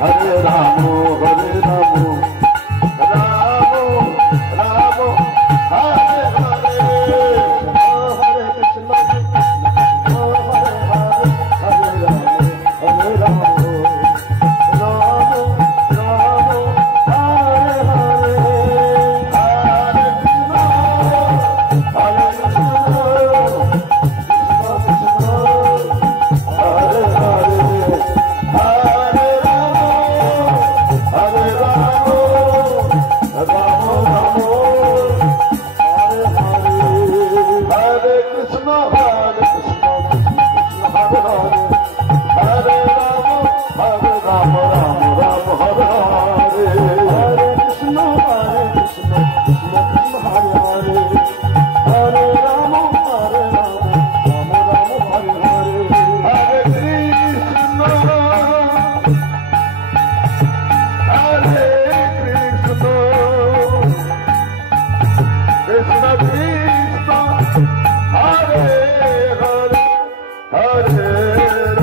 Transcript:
Hare Ramo, Hare Ramo, Ramo Ramo, Hare Hare, Hare Krishna, Hare Hare, Hare Ramo, Hare Ramo, Ramo Ramo, Hare Hare, Hare Krishna, Hare Krishna, Hare Hare, Hare Hare